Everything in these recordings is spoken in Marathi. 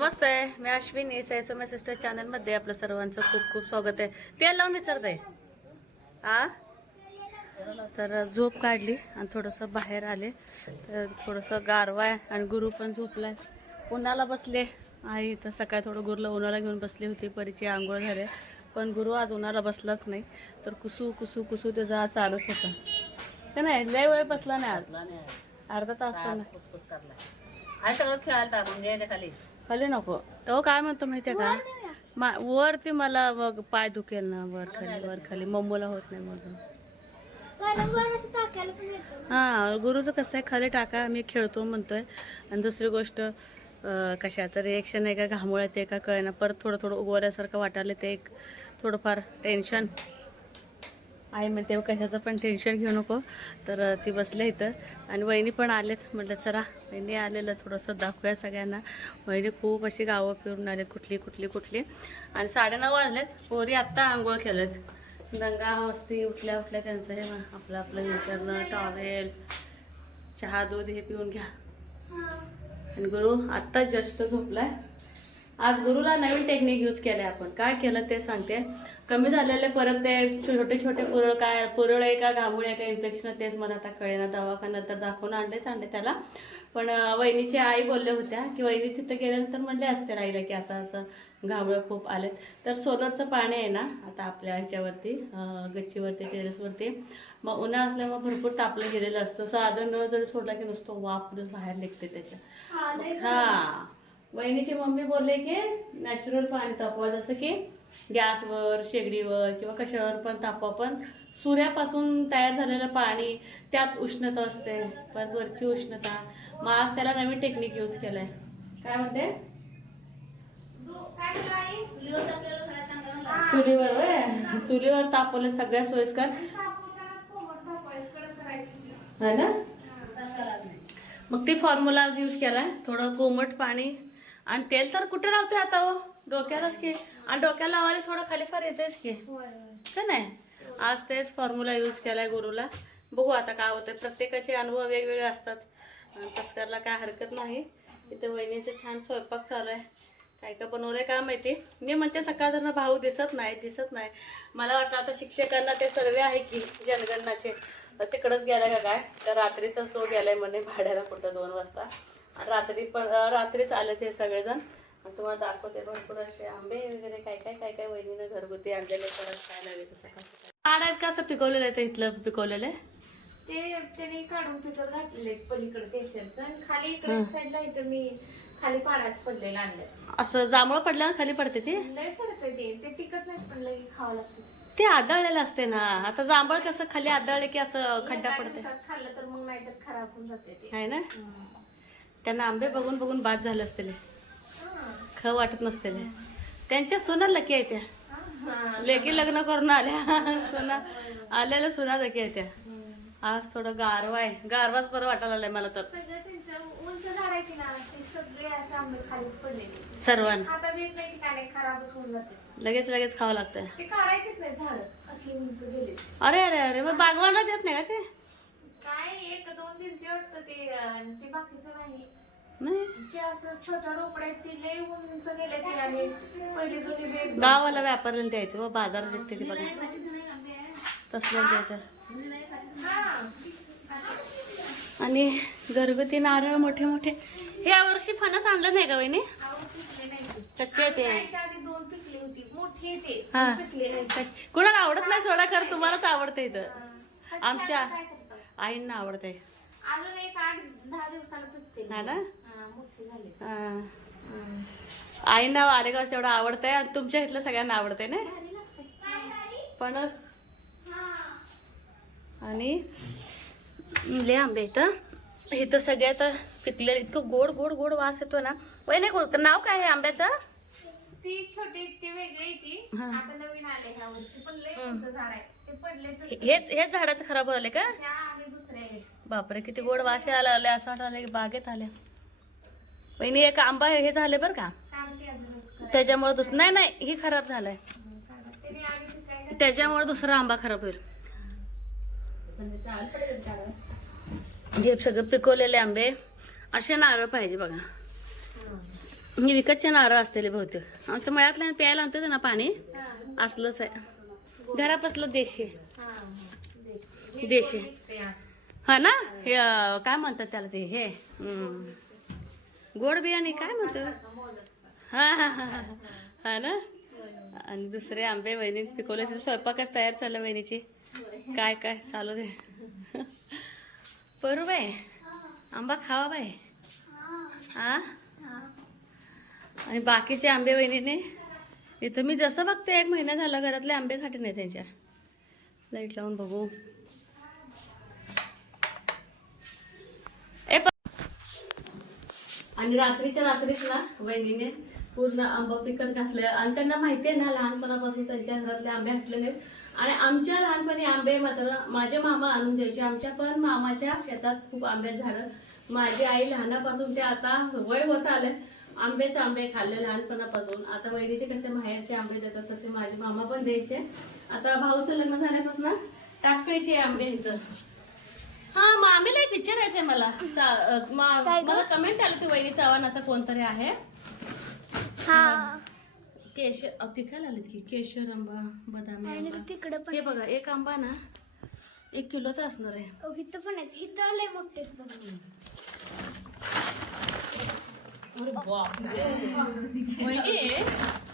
नमस्ते, मी अश्विनी सैसोम्या सिस्टर चॅनल मध्ये आपलं सर्वांचं खूप खूप स्वागत आहे. तेल लावून विचारताय आ तर झोप काढली आणि थोडंसं बाहेर आले तर थोडंसं गारवा आहे आणि गुरु पण झोपलाय. उन्हाला बसले आई तर सकाळी थोडं गुरुला उन्हाला घेऊन बसली होती. परीची आंघोळ झाले पण गुरु आज उन्हाला बसलाच नाही तर कुसू कुसू कुसू त्याचा चालूच होता. का नाही लय वेळ बसला नाही आज, अर्धा तास पण काय सगळं खेळायला टाकून घ्यायचं खाली. खाली नको. तो काय म्हणतो माहितीये का, वरती मला मग पाय दुखेल ना, वर खाली मम्मूला होत नाही म्हणून. हा गुरुचं कसं आहे, खाली टाका मी खेळतो म्हणतोय. आणि दुसरी गोष्ट कशाचं रिएक्शन आहे का घामोळ्यात ते का कळेना, परत थोडं थोडं उगवल्यासारखं वाटायला ते एक थोडंफार टेन्शन आई म्हणते कशाचं पण टेन्शन घेऊ नको. तर ती बसले इथं आणि वहिनी पण आलेत. म्हटलं चला वहिनी आलेलं थोडंसं दाखवूया सगळ्यांना. वहिनी खूप अशी गावं फिरून आलेत, कुठली कुठली कुठली. आणि 9:30 वाजलेत, पोरी आत्ता आंघोळ केलेत. दंगा मस्ती उठल्या उठल्या त्यांचं हे आपलं आपलं हे करणं, टॉवेल चहा दूध हे पिऊन घ्या. आणि गुरु आत्ता जस्ट झोपलाय. आज गुरुला नवीन टेक्निक यूज केले आपण. काय केलं ते सांगते. कमी झालेले परत ते छोटे छोटे पुरळ आहे का घामुळे आहे का इन्फेक्शन तेच मला आता कळेना. दवाखान्यात तर दाखवून आणले त्याला. पण वहिनीची आई बोलल्या होत्या की वहिनी तिथं गेल्यानंतर म्हणले असते राहिलं की असं असं घामुळे खूप आलेत. तर सोलरचं पाणी आहे ना आता आपल्या ह्याच्यावरती गच्चीवरती टेरेसवरती, मग उन्हा असल्यामुळे भरपूर तापलं गेलेलं असतं. साधं नळ जरी सोडला की नुसतं वाफ बाहेर निघते त्याच्या. हा वहिनीची मम्मी बोलले की नॅचरल पाणी तापवा, जसं की गॅसवर शेगडीवर किंवा कशावर पण तापवा, पण सूर्यापासून तयार झालेलं पाणी त्यात उष्णता असते, परत वरची उष्णता. मग आज त्याला नवीन टेक्निक यूज केलाय. काय म्हणते चुलीवर होय, चुलीवर तापवलं सगळ्या सोयीस्कर है ना. मग ती फॉर्म्युला यूज केलाय. थोडं कोमट पाणी आणि तेल तर कुठे लावतोय आता हो, डोक्यालाच की. आणि डोक्याला लावायला थोडं खाली फार येतेच की का नाही. आज तेच फॉर्म्युला यूज केलाय गुरुला. बघू आता काय होतंय. प्रत्येकाचे अनुभव वेगवेगळे असतात. तस्करला काय हरकत नाही. इथे वहिनीचं छान स्वयंपाक चालू आहे. काय काय बनवलंय काय माहिती. मी म्हणते सकाळ जर भाऊ दिसत नाही. मला वाटतं आता शिक्षकांना ते सर्वे आहे की जनगणनाचे तिकडंच गेलाय का काय. तर रात्रीचा शो गेलाय म्हणे भाड्याला कुठं 2 वाजता. रात्रीच आले ते सगळेजण. तुम्हाला दाखवते भरपूर असे आंबे वगैरे काय काय वहिनीनं घरगुती आणलेले परत खायला लागले. झाड आहेत का असं पिकवलेलं आहे. ते इथलं पिकवलेलं आहे ते त्याने काढून पिकत घातलेले पलीकडे केशरचं आणि खाली इकडे साईडला इथं मी खाली पाडाच पडलेलं आणलं. असं जांभळं पडल्यावर खाली पडते ते लय पडतं ते टिकत नाही पण लई खावं लागतं. ते आदळलेलं असते ना. आता जांभळ कसं खाली आदळले की असं खड्डा पडते. खाल्लं तर मग नाही तर खराब होऊन जाते ते आहे ना. त्यांना आंबे बघून बघून बाद झाले असतील, खाऊ वाटत नसतील. त्यांच्या सुना लकी आहे त्या, लेकी लग्न करून आल्या सुना आलेल्या सुना लकी आहे त्या. आज थोडं गारवा आहे, गारवाच बरं वाटायला लागलाय मला तर. उंच झाड आहे की ना ते सगळे असे आंबे खालीच पडलेले सर्वांना आता वेट नाही की काय खराबच होऊन जाते. लगेच खावं लागतंय. ते काढायचेच नाही झाड असली उंच गेले. अरे मग बागवानच येत नाही का ते. काय 1-2 दिवशी वाटतं ते बाकीचं नाही. नाही जे असं छोटा रोपडा आहे ते लय उंच गेले ते आणि पहिली जुनी बेग गावाला व्यापाऱ्याला द्यायचं व बाजारात विकते ते बघा तसलं द्यायचं. आणि घरगुती नारळ मोठे मोठे. हे यावर्षी फणस आणलं नाही का वहिनी. कच्चे ते 2 पिकली होती मोठी ते हा पिकले नाही. कुणाला आवडत नाही सोडा, खरं तुम्हालाच आवडतं इथं. आमच्या आईंना आवडतंय. अजून एक 8-10 दिवसाला पिकते हा ना. मोठी झाली. आईंना आलेगाव तेवढं आवडतंय आणि तुमच्या इथलं सगळ्यांना आवडतंय ना फणस. आणि ले आंबे इथं सगळ्यात पिकले. इतकं गोड गोड गोड वास येतो ना. वय नाही नाव काय आहे आंब्याचं. ती छोटी ती वेगळी ती आता नवीन आले ह्या वर्षी पण लय उंच झाड आहे ते पडले. हेच झाडाचं खराब झाले का. आणि दुसरे बापरे किती गोड वास यायला लागले. असं वाटलं की बागेत आल्या. वहिनी एक आंबा हे झाले बरं का त्याच्यामुळे नाही ही खराब झालाय त्याच्यामुळे दुसरा आंबा खराब होईल. हे सगळं पिकवलेले आंबे असे नारळ पाहिजे बघा. मी विकतचे नारळ असलेले बहुतेक आमच्या मळ्यातल्या प्यायला आणतो ना पाणी असलंच आहे घरापासलं देशी देशी हा ना हे काय म्हणतात त्याला ते हे गोड बियाणे काय म्हणतात हा हा हा हा हा ना आणि दुसरे आंबे वहिनी पिकवले स्वयंपाकच तयार चाललं वहिनीची काय काय चालू दे बरोबर बाय आंबा खावा बाय हा आणि बाकीचे आंबे वहिनीने इथं मी जसं बघते 1 महिना झाला घरातले आंबेसाठी नाही त्यांच्या लाईट लावून बघू आणि रात्रीच्या रात्रीच ना वहिनीने पूर्ण आंबा पिकत घातलं आणि त्यांना माहिती आहे ना लहानपणापासून त्यांच्या घरातले आंबे हटले नाहीत आणि आमच्या लहानपणी आंबे मात्र माझे मामा आणून द्यायचे आमच्या पण मामाच्या शेतात खूप आंबे झाडं माझी आई लहानापासून ते आता वय होत आले आंबेच आंबे खाल्ले लहानपणापासून आता वहिनीचे कसे माहेरचे आंबे देतात तसे माझे मामा पण द्यायचे आता भाऊचं लग्न झाल्यापासून टाकायचे आंबे इथं हा मामीला एक विचारायचंय मला मला कमेंट आलं होती वहिनी चव्हाणाचा कोणतरी आहे केशर पिकायला आलेत की केशर आंबा बदामी आंबा हे बघा एक आंबा ना 1 किलोचा असणार आहे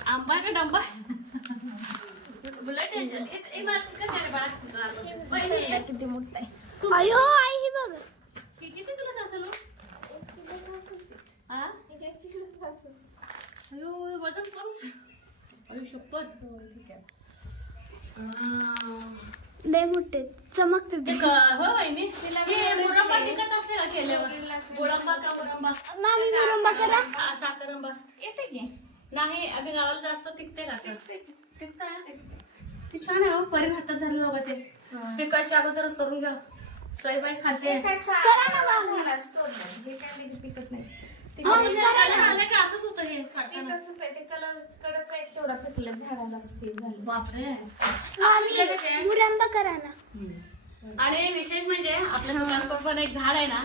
आंबा का डंबा किती मोठा आहे अयो आई ही बघ किती किलोचा असेल अयो वजन करूच अयो शपथ ठीक आहे लय मोठे चमकते ते. हो वहिनी हे मुरंबा तिखट असते का केल्यावर मुरंबा का मुरंबा मामी मुरंबा करा साखरंबा येते की नाही आम्ही गावाला जास्त टिकते का ती छान आहे हो परी हातात धरलं बाबा ते पिकाच्या अगोदरच करून घ्या सईबाई खाते पिकत नाही असंच होतं हे तसंच आहे ते कलर कडक आहे तेवढा पिकलं झाडाला बापरे मुरंबा करा ना आणि विशेष म्हणजे आपल्या दुकानात पण एक झाड आहे ना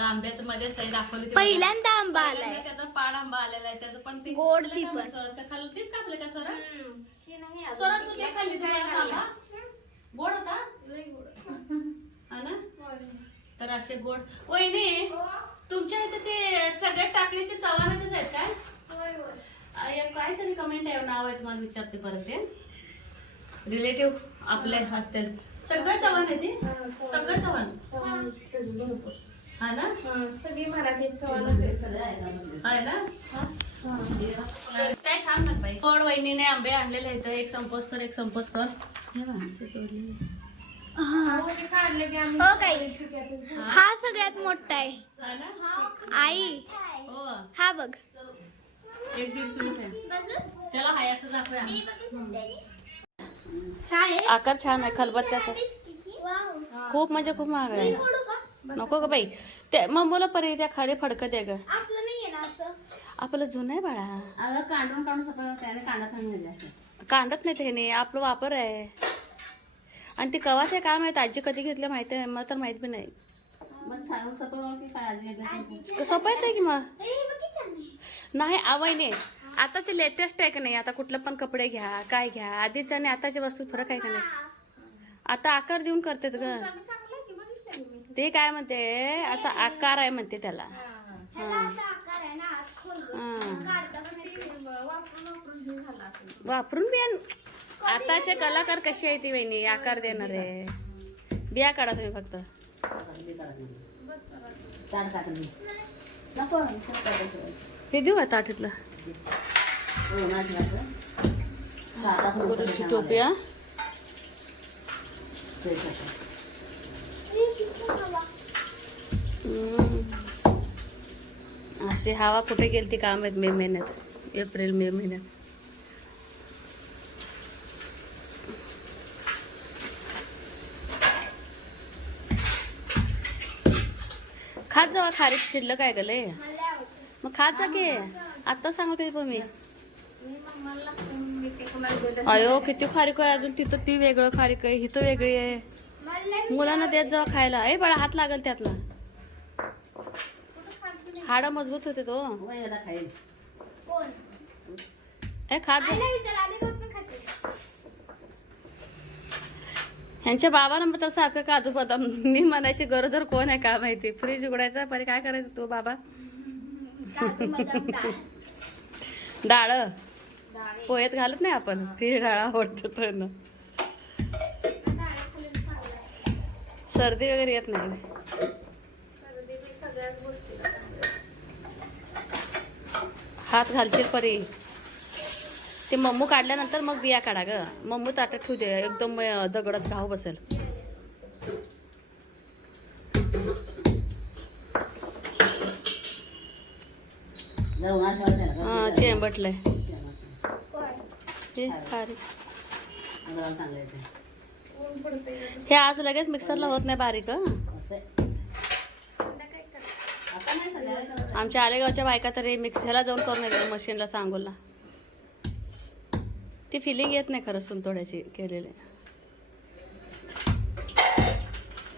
आंब्याचं मध्ये सई दाखवली पहिल्यांदा आंबा आलाय त्याचा पाड आंबा आलेला आहे त्याचं पण पीक गोड ती पण खाल्लं तीच कापले का स्वरा तू ते खाल्ली तुम्हाला गोड होता हा ना तर असे गोड वहिनी तुमच्या इथे ते सगळे टाकलीचे चव्हाणाचेच आहेत काय काहीतरी कमेंट आहे नाव आहे तुम्हाला विचारते परत ते रिलेटिव्ह आपले असतील सगळं चव्हाण आहे ते सगळं चव्हाण हा ना सगळी मराठी चव्हाणच आहे ना काय काम ना बाई गोड वहिनीने आंबे आणलेले आहेत एक संपोस्तर हे तोडलेले काढले की आम्ही हो काही हा सगळ्यात मोठा आहे आई हो हा बघ 1-1.5 किलो आहे चला हाय असं दाखवूया काय आकार छान आहे खलबत्त्याचा खूप म्हणजे खूप महाग आहे नको ग बाई ते मग बोला परी त्या खाली फडकं दे ग आपलं नाहीये ना असं आपलं जुनं आहे बाळा अगं काढून काढून सगळं त्याने कांदा खाल्लं कांडत नाही त्याने आपलं वापर आहे आणि ते कवाचे काम आहेत आजी कधी घेतलं माहिती आहे मला तर माहित बी नाही मग सांगून सगळं की काळजी सोपायचं आहे की मग नाही आवयने आताचे लेटेस्ट आहे का नाही आता कुठलं पण कपडे घ्या काय घ्या आधीच्या आणि आताच्या वस्तू फरक आहे का नाही आता आकार देऊन करतात ग ते काय म्हणते असा आकार आहे म्हणते त्याला वापरून बिया आताचे कलाकार कसे आहे ती वहिनी आकार देणार आहे बिया काढा तुम्ही फक्त हे देऊ का ताटीतलं गुरुची टोपी हा असे हवा कुठे गेली ती काम आहेत मे महिन्यात एप्रिल मे महिन्यात खात जावा खारीक शिल्लक काय गले मग खात जा की आता सांगते पण मी अयो किती खारीक आहे अजून तिथं ती वेगळं खारीक आहे हिथं वेगळी आहे मुलांना देत जावा खायला ए बाळा हात लागल त्यातला हाड मजबूत होते तो कोण ए खात जा. आईला विचार आले पण खाते ह्यांच्या बाबाला तर सारखं काजू बदाम. मी म्हणायची गरोदर कोण आहे का माहिती. फ्रीज उघडायचा परी काय करायचं तू बाबा. काजू बदाम डाळ डाळ पोहेत घालत नाही आपण. ती डाळ आवडतो तो ना. सर्दी वगैरे येत नाही. सर्दी बी सगळ्याच गोष्टीला हात घालशील परी. ते मम्मू काढल्यानंतर मग बिया काढा ग. मम्मू ताटात ठेवू दे. एकदम दगडच घाव बसेल. जर उन्हाळ्यात ठेवायचं त्याला हा का? चेंबटलंय कोण ते खारी. जरा चांगलं येते. ऊन पडतंय का? हे आज लगेच मिक्सरला होत नाही बारीक हं. होतंय. संध्याकाळी करा. आता नाही संध्याकाळी करायचं. आमच्या आलेगावच्या बायका तरी मिक्स ह्याला जाऊन करून येतात मशीनला सांगोला. ती फिलिंग येत नाही खरं सुंतोड्याची केलेली.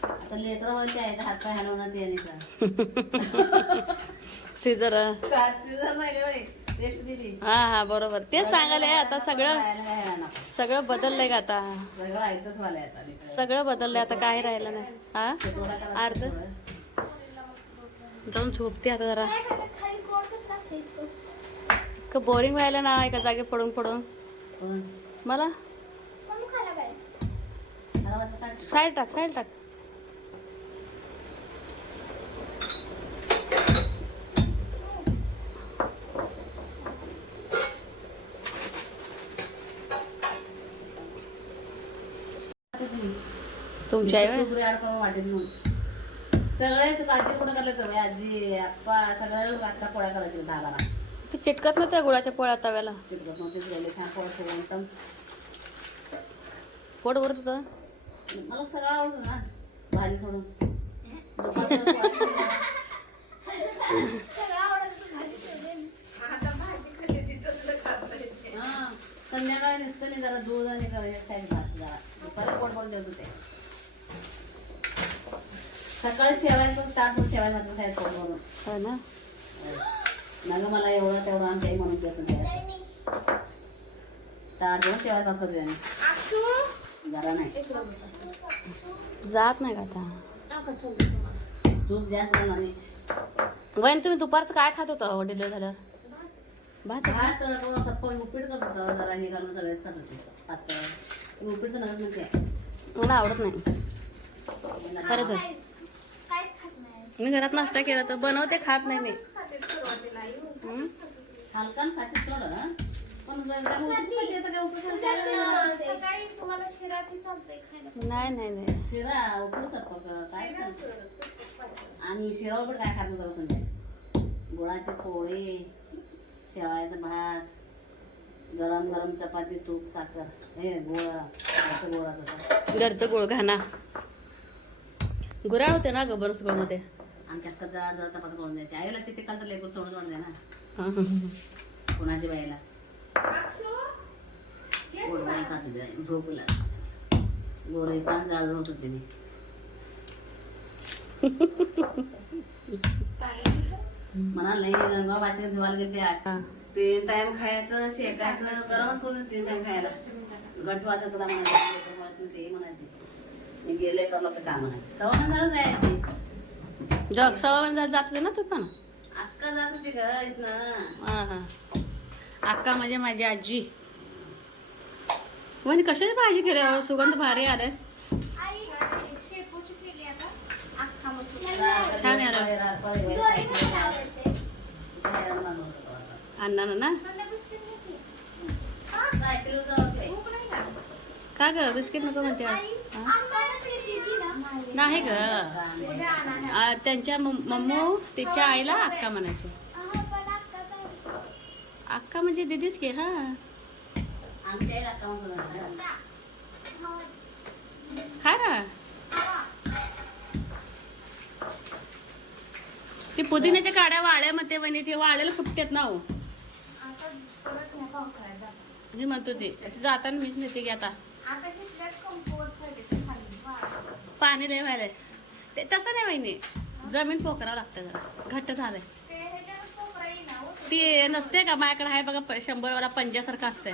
आता लेकरं आहे हात पाय हलवणार ते आणि का? सीझर. सीझर नाही गं बाई. टेस्ट दिली. हा हा बरोबर तेच सांगायला आता सगळं सगळं बदललंय का आता. सगळं ऐकतच वाले आता लेकरं. सगळं बदललंय आता काही राहिलं नाही. हा थोडा करा, अर्ध थोडं. जाऊन झोपते आता जरा. खाली कोण कसं लागते इतकं बोरिंग व्हायला ना एका जागे पडून पडून कोण? मला. मग खराब आहे मला वाटतं काय? साईड टाक साईड टाक. तुमची आई होय? टुकडी ऍड करून वाटेल म्हणून. सगळे तू आजी कुठं करले तर आजी आप्पा सगळ्या आत्ता पोळ्या करायची 10-12. ती चिटकत ना त्या गुळाच्या पोळ्या तव्याला. चिटकत नव्हतीच गेले छान पोळ्या ठेवून एकदम. पोट भरत होतं. मला सगळं आवडतं ना भाजी सोडून. दुपारचं पोळ्या केल्या. सगळं आवडत घरी ठेवले आता भाजी कधी तिथं खात नाही. हा, संध्याकाळी नुसतं नाही जरा दूध आणि हेच खायचं भात जरा. दुपारी पोट भरून देत होते. सकाळी शेवायचं ताटवर शेवायचं खायचं पोट भरून. हो ना. मग मला एवढं तेवढं आमच्या आई म्हणून देत होते. ताटवर शेवायचं खात होते आणि आशू जरा नाही. जात नाही का आता. नका समजू तुम्हाला. दूध जास्त नाही आणि वहिनी तुम्ही दुपारचं काय खात होता डिलिव्हरी झाल्यावर. भात भात तो सप्प उपीट करत होता जरा हे घालून सगळेच खात होते पातळ. उपीट तर नसत नाही. मला आवडत नाही खरं तर. काहीच खात नाही मी घरात नाश्ता केला तर बनवते खात नाही मी. खाते सुरुवातीला येऊन. हं? हलका खाते थोडं पण उपीट सकाळी तुम्हाला शिरा बी चालतंय खायला. नाही नाही नाही. शिरा उपीट सप्प काय शिरा खायचं? सपक पाहिजे. आम्ही शिरा उपीट काय खात होतो संध्याकाळी. गुळाचे पोळे, शेवायचं भात, गरम गरम चपाती, तूप, साखर, हे गोळा घरचं गोळा होता. घरचं गुळ घाणा. गुराळ होते ना गबर मध्ये. आमच्या अक्का जाड जाड चपाती करून द्यायची. आईला किती काल तर लेकूर थोडं जाऊन द्या ना हं, हं, हं. कोणाच्या बाईला आशू ये गोडवाई खात होते झोपला. गोरे पण जाड होत होते मी. मला लई गंगा भाषेत धुवायला गेले. हा. 3 टाइम खायचं शेकायचं गरमच करून 3 टाइम खायला. घट वाजत होता म्हणायचे ते म्हणायचे. मी गेले करलं तर का म्हणायचे. सव्वा महिन्याला जायची. जग सवा जात होते ना तू पण. अक्का जात होती ग इथनं. हा हा. अक्का म्हणजे माझी आजी. वहिनी कशाची भाजी केली हो? सुगंध भारी आलाय. आई शेपूची केली आता. अख्खा मसूर. छान आहे ना. दोरी पण आवडते अण्णानं ना. संध्या बिस्किट घेतली. सायकलीवर जाऊ की बाई. भूक नाही का? का ग बिस्किट नको म्हणते आज? आई हा? आंबाच घेतली ना नाही ग. उद्या आणा. त्यांच्या मम्मू तिच्या आईला अक्का म्हणायचे. पण आत्ताच आहे अक्का म्हणजे दीदीच की. हा आमच्या आईला अक्का म्हणत होता. खा ना. ती पुदिन्याच्या काड्या वाळ्या मध्ये वहिनी ते वाळेला फुटतात ना हो. आता परत ह्या पावसाळ्यात जातात. मी म्हणतो ते जाताना मीच नेते की आता. आता घेतल्यात कमकुवत पाहिजे ते खाली वाळलं. पाणी लय व्हायलंय. ते तसं नाही वहिनी. जमीन पोखरावं लागतं जरा. घट्ट झालंय. ते ह्याच्यावर कोपरा येईना हो. ती नसते का माझ्याकडे आहे बघा 100 वाला पंजासारखं असतंय.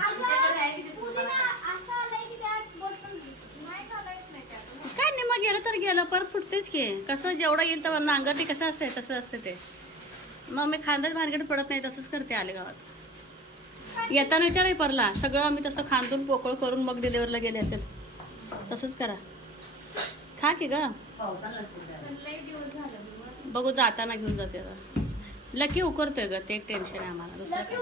काय नाही मग गेलं तर गेलं परत फुटतेच की. कसं जेवढं येईल तर नांगरटी कसं असते तसं असते ते. मग मी खांद्यात भानगड पडत नाही, तसंच करते आले गावात. येताना विचाराय परला सगळं आम्ही तसं खांदून पोकळ करून मग डिलेवरला गेले असेल. तसंच करा. खा की ग. पावसाला लागते लय दिवस झालं मी बघू जाताना घेऊन जाते आता. लकी उकरतोय ग, ते एक टेन्शन आहे आम्हाला. दुसरं काय.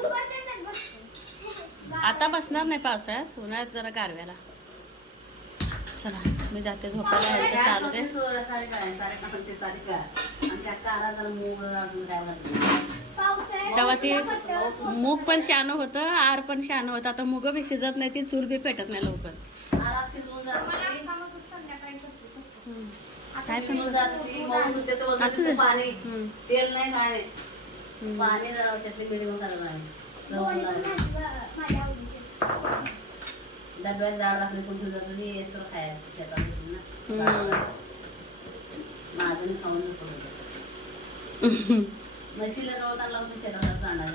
आता बसणार नाही पावसाळ्यात, उन्हाळ्यात जरा गारव्याला. चला मी जाते झोपायला. ह्यांचं चालू दे. आमच्या कारा जरा मूग अजून काय म्हणते तेव्हा ते मूग पण शान होतं, आर पण शान होतं. आता मूग बी शिजत नाही, ती चूल बी पेटत नाही लवकर. आरात शिजवून मला जाते आता मग संध्याकाळी करते फक्त. काय पण शिजवून जाते मऊ होते तर वजन असं येतं दे. पाणी हम्म. तेल नाही काय नाही. पाणी जरा चटणी मिडियम करायला आहे. चवून लागेल. डब्यात जाड राखली कुठून जातो नी येस तर खायचं शेतात ना. माझं खाऊन नको. म्हशीला गवत आणला म्हणजे शेतात जाणार